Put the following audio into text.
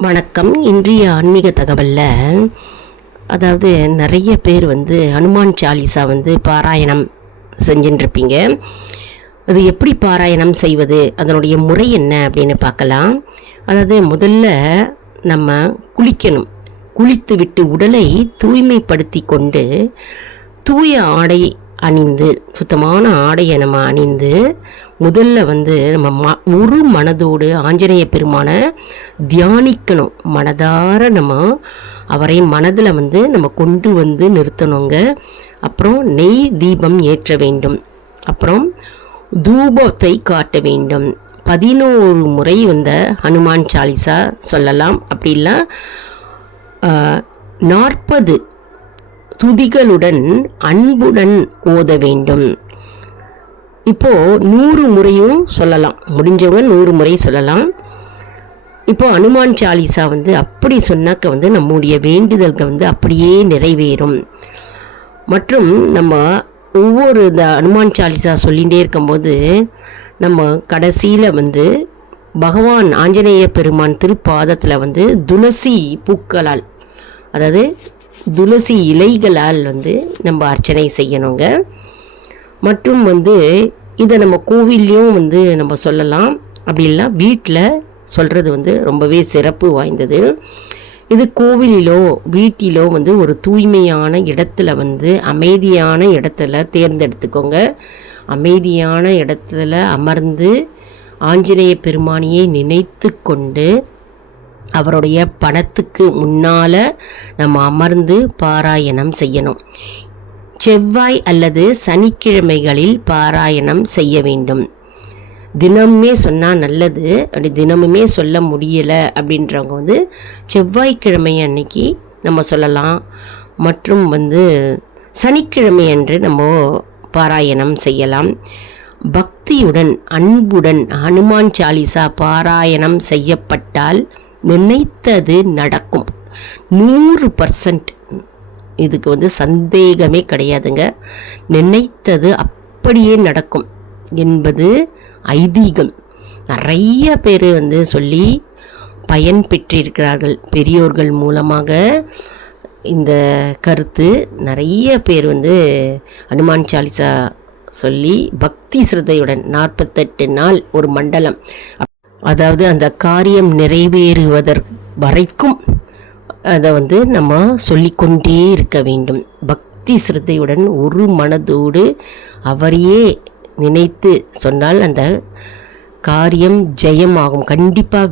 வணக்கம். இன்றைய ஆன்மீக தகவலில் அதாவது நிறைய பேர் ஹனுமான் சாலிசா பாராயணம் செஞ்சுட்டுருப்பீங்க. அது எப்படி பாராயணம் செய்வது, அதனுடைய முறை என்ன அப்படின்னு பார்க்கலாம். அதாவது முதல்ல நம்ம குளிக்கணும். குளித்து விட்டு உடலை தூய்மைப்படுத்தி கொண்டு தூய ஆடை அணிந்து, சுத்தமான ஆடையை நம்ம அணிந்து முதல்ல நம்ம ஒரு மனதோடு ஆஞ்சநேய பெருமானை தியானிக்கணும். மனதார நம்ம அவரை மனதில் நம்ம கொண்டு நிறுத்தணுங்க. அப்புறம் நெய் தீபம் ஏற்ற வேண்டும். அப்புறம் தூபத்தை காட்ட வேண்டும். 11 முறை ஹனுமான் சாலிசா சொல்லலாம். அப்படிலாம் 40 துதிகளுடன் அன்புடன் ஓத வேண்டும். இப்போது 100 முறையும் சொல்லலாம். முடிஞ்சவங்க 100 முறை சொல்லலாம். இப்போது ஹனுமான் சாலிசா அப்படி சொன்னாக்க நம்முடைய வேண்டுதல்கள் அப்படியே நிறைவேறும். மற்றும் நம்ம ஒவ்வொரு இந்த ஹனுமான் சாலிசா சொல்லிகிட்டே இருக்கும்போது நம்ம கடைசியில் பகவான் ஆஞ்சநேய பெருமான் திருப்பாதத்தில் துளசி பூக்களால், அதாவது துளசி இலைகளால் நம்ம அர்ச்சனை செய்யணுங்க. மற்றும் இதை நம்ம கோவில்லையும் நம்ம சொல்லலாம். அப்படி இல்லை வீட்டில் சொல்கிறது ரொம்பவே சிறப்பு வாய்ந்தது. இது கோவிலிலோ வீட்டிலோ ஒரு தூய்மையான இடத்துல அமைதியான இடத்துல தேர்ந்தெடுத்துக்கோங்க. அமைதியான இடத்துல அமர்ந்து ஆஞ்சநேய பெருமானியை நினைத்து கொண்டு அவருடைய படத்துக்கு முன்னால் நம்ம அமர்ந்து பாராயணம் செய்யணும். செவ்வாய் அல்லது சனிக்கிழமைகளில் பாராயணம் செய்ய வேண்டும். தினமுமே சொன்னால் நல்லது. அப்படி தினமுமே சொல்ல முடியலை அப்படின்றவங்க செவ்வாய்க்கிழமை அன்னைக்கு நம்ம சொல்லலாம். மற்றும் சனிக்கிழமை அன்று நம்ம பாராயணம் செய்யலாம். பக்தியுடன் அன்புடன் ஹனுமான் சாலிசா பாராயணம் செய்யப்பட்டால் நினைத்தது நடக்கும். 100% இதுக்கு சந்தேகமே கிடையாதுங்க. நினைத்தது அப்படியே நடக்கும் என்பது ஐதீகம். நிறைய பேர் சொல்லி பயன் பெற்றிருக்கிறார்கள். பெரியோர்கள் மூலமாக இந்த கருத்து நிறைய பேர் ஹனுமான் சாலிசா சொல்லி பக்தி சிரத்தையுடன் 48 நாள் ஒரு மண்டலம், அதாவது அந்த காரியம் நிறைவேறுவதற்கு வரைக்கும் அதை நம்ம சொல்லிக்கொண்டே இருக்க வேண்டும். பக்தி சிரத்தையுடன் ஒரு மனதோடு அவரையே நினைத்து சொன்னால் அந்த காரியம் ஜெயமாகும். கண்டிப்பாக